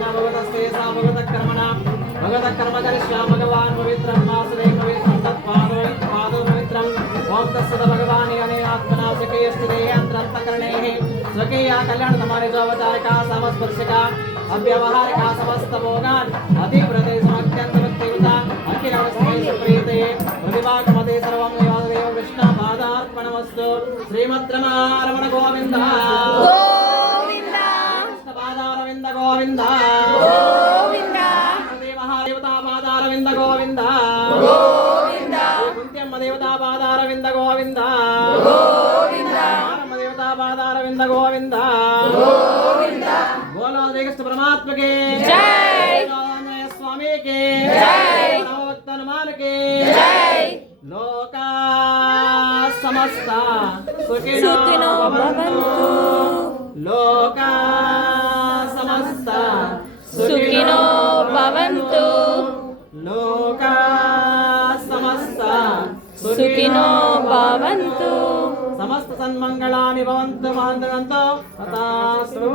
न भगवतस्ते सा भगवतः कर्मणा भगवतः कर्म करिष्यामि भगवान् पवित्रं मासरे पवित्रं तत्पादो पवित्रं ओम तत्सद भगवान् अनेन आत्मना स्वकीयस्थिते अंतरंतकरणेः स्वकीया कल्याण तुम्हारे जो अवतारिका समस्पर्शिका अव्यवहारिका समस्त भोगान् अतिव्रते समत्यंत भक्तियुता अखिल प्रीते प्रतिभागमते सर्वं देव कृष्ण पादार्पणमस्तु श्रीमद्रमारमण गोविंद गोविंद कृष्ण पादारविंद गोविंद गोविंद महादेवता पादारविंद गोविंद गोविंद कुंत्यम्म देवता पादारविंद गोविंद गोविंद राम देवता पादारविंद गोविंद गोविंद बोलो श्री कृष्ण परमात्मा के जय आंजनेय स्वामी के जय भक्त हनुमान के जय लोका समस्ता सुखिनो सुखिनो भवन्तु लोका समस्ता सुखिनो भवन्तु लोका समस्ता सुखिनो भवन्तु समस्त सन्मंगलानि भवन्तु तथास्तु